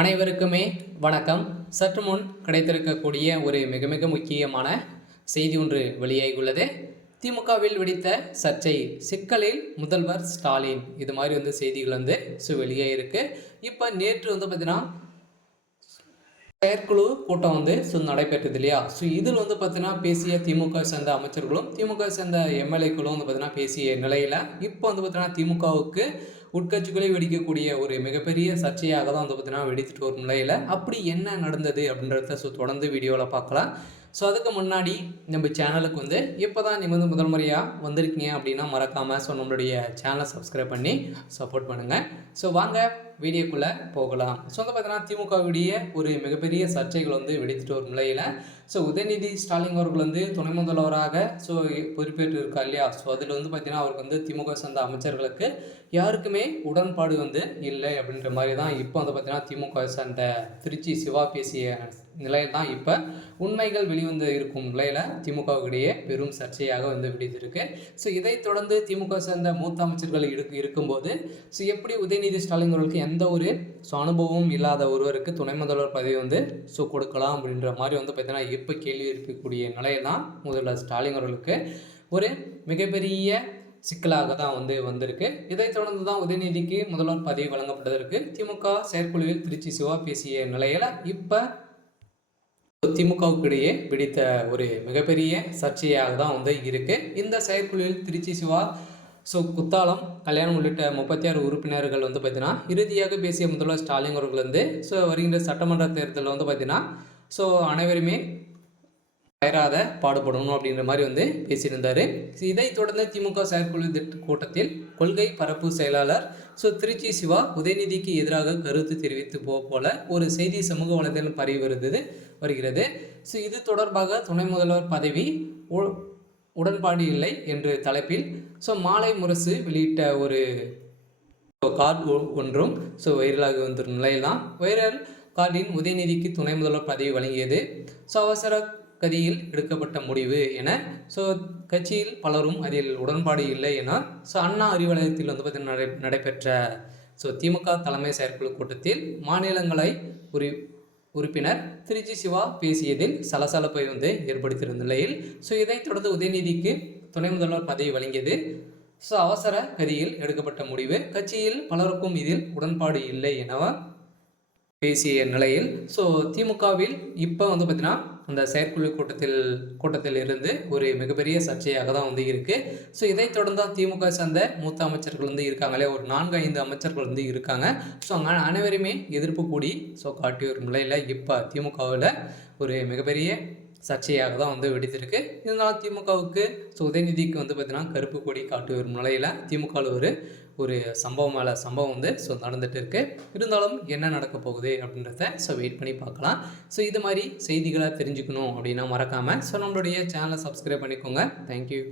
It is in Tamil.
அனைவருக்குமே வணக்கம். சற்று முன் கிடைத்திருக்கக்கூடிய ஒரு மிக மிக முக்கியமான செய்தி ஒன்று வெளியாகியுள்ளது. திமுகவில் வெடித்த சர்ச்சை, சிக்கலில் முதல்வர் ஸ்டாலின், இது மாதிரி செய்திகள் வெளியாகிருக்கு. இப்போ நேற்று பார்த்தீங்கன்னா செயற்குழு கூட்டம் நடைபெற்றது இல்லையா? இதில் பார்த்தீங்கன்னா பேசிய திமுக சேர்ந்த அமைச்சர்களும் திமுக சேர்ந்த எம்எல்ஏக்களும் பார்த்தீங்கன்னா பேசிய நிலையில் இப்போ பார்த்தீங்கன்னா திமுகவுக்கு உட்கட்சிகளை வெடிக்கக்கூடிய ஒரு மிகப்பெரிய சர்ச்சையாக தான் பார்த்தீங்கன்னா வெடித்துட்டு வரும் நிலையில் அப்படி என்ன நடந்தது அப்படின்றத தொடர்ந்து வீடியோவில் பார்க்கலாம். அதுக்கு முன்னாடி நம்ம சேனலுக்கு இப்போ தான் நீங்கள் முதல் முறையாக வந்திருக்கீங்க அப்படின்னா மறக்காமல் நம்மளுடைய சேனலை சப்ஸ்கிரைப் பண்ணி சப்போர்ட் பண்ணுங்கள். வாங்க வீடியோக்குள்ளே போகலாம். பார்த்தீங்கன்னா திமுகவுடைய ஒரு மிகப்பெரிய சர்ச்சைகள் வெடித்துட்டு வரும் நிலையில் உதயநிதி ஸ்டாலின் அவர்கள் துணை முதல்வராக பொறுப்பேற்று இருக்கா இல்லையா? அதில் பார்த்தீங்கன்னா அவருக்கு திமுக சேர்ந்த அமைச்சர்களுக்கு யாருக்குமே உடன்பாடு இல்லை அப்படின்ற மாதிரி தான் இப்போ பார்த்தீங்கன்னா திமுக சேர்ந்த திருச்சி சிவா பேசிய நிலையில் தான் இப்போ உண்மைகள் வெளிவந்து இருக்கும் நிலையில் திமுகவுக்கிடையே பெரும் சர்ச்சையாக வெடித்திருக்கு. இதைத் தொடர்ந்து திமுக சேர்ந்த மூத்த அமைச்சர்கள் இருக்கும்போது எப்படி உதயநிதி ஸ்டாலின் அவர்களுக்கு எந்த ஒரு அனுபவமும் இல்லாத ஒருவருக்கு துணை முதல்வர் பதவி கொடுக்கலாம் அப்படின்ற மாதிரி பார்த்தீங்கன்னா இப்போ கேள்வி எழுப்பக்கூடிய நிலையில் தான் முதல்வர் ஸ்டாலின் அவர்களுக்கு ஒரு மிகப்பெரிய சிக்கலாக தான் வந்திருக்கு. இதைத் தொடர்ந்து தான் உதயநிதிக்கு முதல்வர் பதவி வழங்கப்பட்டதற்கு திமுக செயற்குழுவில் திருச்சி சிவா பேசிய நிலையில் இப்போ திமுகவுக்கு இடையே பிடித்த ஒரு மிகப்பெரிய சர்ச்சையாக தான் இருக்கு. இந்த செயற்குழுவில் திருச்சி சிவா குத்தாலம், கல்யாணம் உள்ளிட்ட 36 உறுப்பினர்கள் பார்த்தீங்கன்னா இறுதியாக பேசிய முதல்வர் ஸ்டாலின் அவர்கள் வருகின்ற சட்டமன்ற தேர்தலில் பார்த்தீங்கன்னா அனைவருமே தயாராக பாடுபடணும் அப்படின்ற மாதிரி பேசியிருந்தார். இதைத் தொடர்ந்து திமுக செயற்குழு கூட்டத்தில் கொள்கை பரப்பு செயலாளர் திருச்சி சிவா உதயநிதிக்கு எதிராக கருத்து தெரிவித்து போல ஒரு செய்தி சமூக வலைதளம் பரவி வருகிறது. இது தொடர்பாக துணை முதல்வர் பதவி உடன்பாடு இல்லை என்ற தலைப்பில் மாலை முரசு வெளியிட்ட ஒரு கார்டு ஒன்றும் வைரலாகி வந்த நிலையில்தான் வைரல் கார்டின் உதயநிதிக்கு துணை முதல்வர் பதவி வழங்கியது அவசர கதியில் எடுக்கப்பட்ட முடிவு என கட்சியில் பலரும் அதில் உடன்பாடு இல்லை என அண்ணா அறிவாலயத்தில் பார்த்தீங்கன்னா நடைபெற்ற திமுக தலைமை செயற்குழு கூட்டத்தில் மாநிலங்களை உறுப்பினர் திருச்சி சிவா பேசியதில் சலசலப்பை ஏற்படுத்தியிருந்த நிலையில் இதைத் தொடர்ந்து உதயநிதிக்கு துணை முதல்வர் பதவி வழங்கியது அவசர கதியில் எடுக்கப்பட்ட முடிவு, கட்சியில் பலருக்கும் இதில் உடன்பாடு இல்லை என பேசிய நிலையில் திமுகவில் இப்போ பார்த்தீங்கன்னா அந்த செயற்குழு கூட்டத்தில் இருந்து ஒரு மிகப்பெரிய சர்ச்சையாக தான் இருக்கு. இதைத் தொடர்ந்து திமுக சேர்ந்த மூத்த அமைச்சர்கள் இருக்காங்களே, ஒரு 4-5 அமைச்சர்கள் இருக்காங்க. அனைவருமே எதிர்ப்பு கூடி காட்டி வரும் நிலையில் இப்போ திமுகவில் ஒரு மிகப்பெரிய சர்ச்சையாக தான் வெடித்திருக்கு. இருந்தாலும் திமுகவுக்கு உதயநிதிக்கு பார்த்தீங்கன்னா கருப்பு கொடி காட்டி வரும் நிலையில் திமுகவில் ஒரு சம்பவம் மேலே சம்பவம் நடந்துட்டு இருக்கு. இருந்தாலும் என்ன நடக்க போகுது அப்படின்றத வெயிட் பண்ணி பார்க்கலாம். இது மாதிரி செய்திகளை தெரிஞ்சுக்கணும் அப்படின்னா மறக்காமல் நம்மளுடைய சேனலை சப்ஸ்கிரைப் பண்ணிக்கோங்க. தேங்க்யூ.